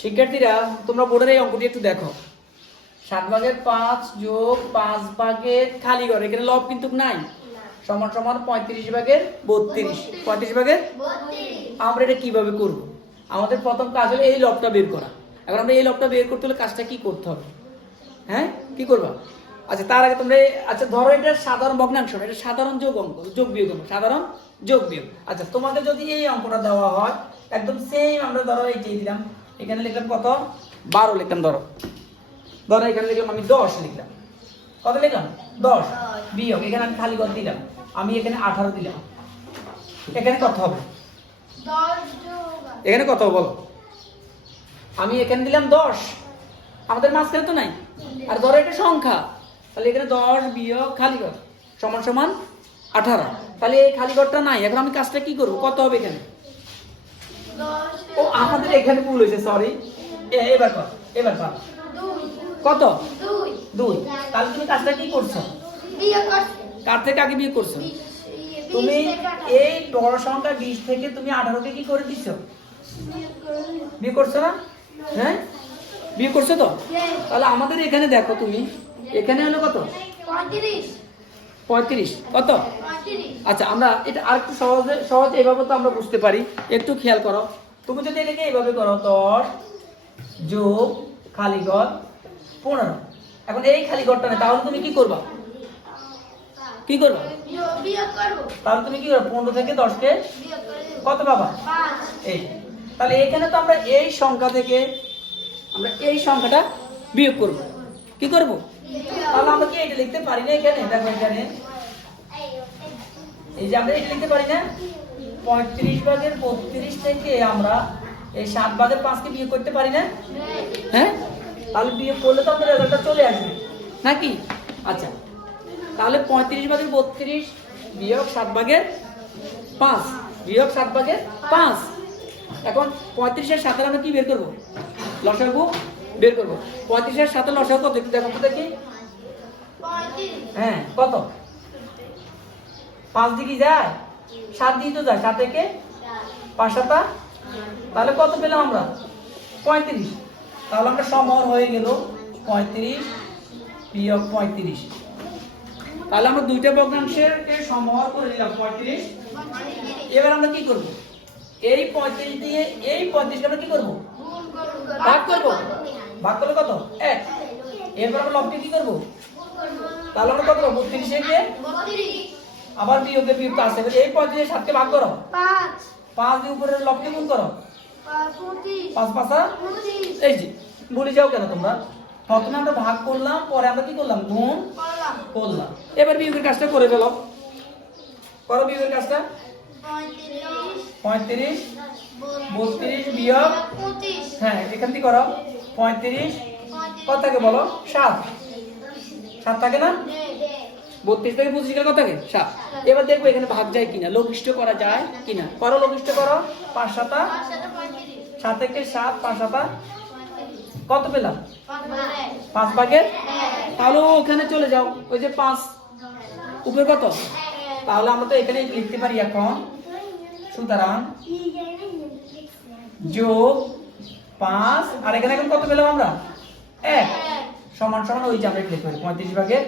শিক্ষার্থীরা তোমরা বোর্ডের এই অঙ্কটি একটু দেখো। 7/5 যোগ 5/, খালি ঘর, এখানে লব কিন্তু নাই, সমান সমান 35/32। 35/32 আমরা এটা কিভাবে করব? আমাদের প্রথম কাজ হলো এই লবটা বের করা। এখন আমরা এই লবটা বের করতে হলে কাজটা কি করতে হবে? হ্যাঁ, কি করবা? আচ্ছা, তার আগে তোমরা আচ্ছা ধরো এটা সাধারণ ভগ্নাংশ, এটা সাধারণ যোগ অঙ্ক, যোগ বিয়োগ অঙ্ক, সাধারণ যোগ বিয়োগ। আচ্ছা, তোমাকে যদি এই অঙ্কটা দেওয়া হয় একদম সেম, আমরা ধরো এইটাই দিলাম, এখানে লিখলাম কত 12 লিখলাম, ধরো এখানে লিখলাম আমি 10 লিখলাম, কত লিখলাম 10 বিয়োগ, এখানে আমি খালি ঘর দিলাম, আমি এখানে 18 দিলাম, এখানে কত হবে? 10 যোগ, এখানে কত হবে বলো? আমি এখানে দিলাম 10, আমাদের মাঝখানে তো নাই, আর ধরো এটা সংখ্যা, তাহলে এখানে 10 বিয়োগ খালি ঘর সমান সমান 18, তাহলে এই খালি ঘরটা নাই। এখন আমি কাজটা কি করব? কত হবে এখানে? 10 ও আমাদের এখানে ভুল হয়েছে, সরি। এবার কত? এবার কত? 2। তাহলে তুমি কাজটা কি করছো? বিয়োগ করতে, কার থেকে আগে বিয়োগ করছো? তুমি এই বড় সংখ্যা 20 থেকে তুমি 18 কে কি করে দিছো? বিয়োগ করছো না? হ্যাঁ, বিয়োগ করছো তো? তাহলে আমাদের এখানে দেখো তুমি, এখানে হলো কত? 35। কত? 35। আচ্ছা, আমরা এটা আরেকটু সহজ এইভাবে তো আমরা বুঝতে পারি, একটু খেয়াল করো। তুমি যদি এটাকে এইভাবে করো, 10 যোগ খালি ঘর 15, এখন এই খালি ঘরটা নেই, তাহলে তুমি কি করবা? কি করবা? বিয়োগ করব, তাহলে তুমি কি করবে? 15 থেকে 10 কে বিয়োগ করে দেব, কত পাবা? 5। এই, তাহলে এখানে তো আমরা এই সংখ্যা থেকে আমরা এই সংখ্যাটা বিয়োগ করব। কি করব? তাহলে আমরা কি এটা লিখতে পারি না? এখানে দেখো, এখানে এই যে আমরা এটা লিখতে পারি না, 35/32 থেকে আমরা এই 7/5 কে বিয়োগ করতে পারি না? হ্যাঁ, তাহলে বিয়োগ করলে তো আমাদের রেজাল্টটা চলে আসবে নাকি? আচ্ছা, তাহলে 35/32 বিয়োগ 7/5 বিয়োগ 7/5। এখন 35 এর সাথে আমরা কি বের করব? লসাগু বের করব। 35 এর সাথে লসাগু কত একটু দেখো তো দেখি। 35। হ্যাঁ, কত? 5 দিকে যায়, 7 দিয়ে তো যায়, 7 থেকে 5 7, তাহলে কত পেলাম আমরা? 35। তাহলে আমরা সমহর হয়ে গেল 35 বিয়োগ 35। তাহলে আমরা দুইটা ভগ্নাংশের সমহর করে নিলাম 35। এবার আমরা কি করব? এই 35 দিয়ে এই 35 কে আমরা কি করব? ভাগ করব। ভাগ করলে কত? 1। এরপর আমরা লবকে কি করব? তাহলে আমরা কত পাবো? 32 থেকে 32। আবার বিয়োগে বিয়োগ আছে, এই 35 এর 7 কে ভাগ করো, 5 5 দিয়ে উপরের লবকে গুণ করো, 25। 5 5 25 এই যে ভুলে যাও কেন তোমরা? প্রথমে আমরা ভাগ করলাম, পরে আমরা কি করলাম? গুণ করলাম। করলাম। এবার বিয়োগের কাজটা করে ফেলো, করো বিয়োগের কাজটা। 35 32 বিয়োগ 25। হ্যাঁ, এখান থেকে করো 35 কত থাকে বলো? 7 থাকে না? 32 থেকে 25 গেলে কত থাকে? 7। এবার দেখবো এখানে ভাগ যায় কিনা, লঘিষ্ঠ করা যায় কিনা। করো লঘিষ্ঠ করো, 5 7 7 থেকে 7 5 7 কত পেলাম? 5/, তাহলে ওখানে চলে যাও, ওই যে 5 উপরে কত? তাহলে আমরা তো এখানে লিখতে পারি এখন, সুতরাং যোগ 5, আর এখানে এখন কত পেলাম আমরা? 1 সমান সমান ওই যে আমরা লিখতে পারি 35/32।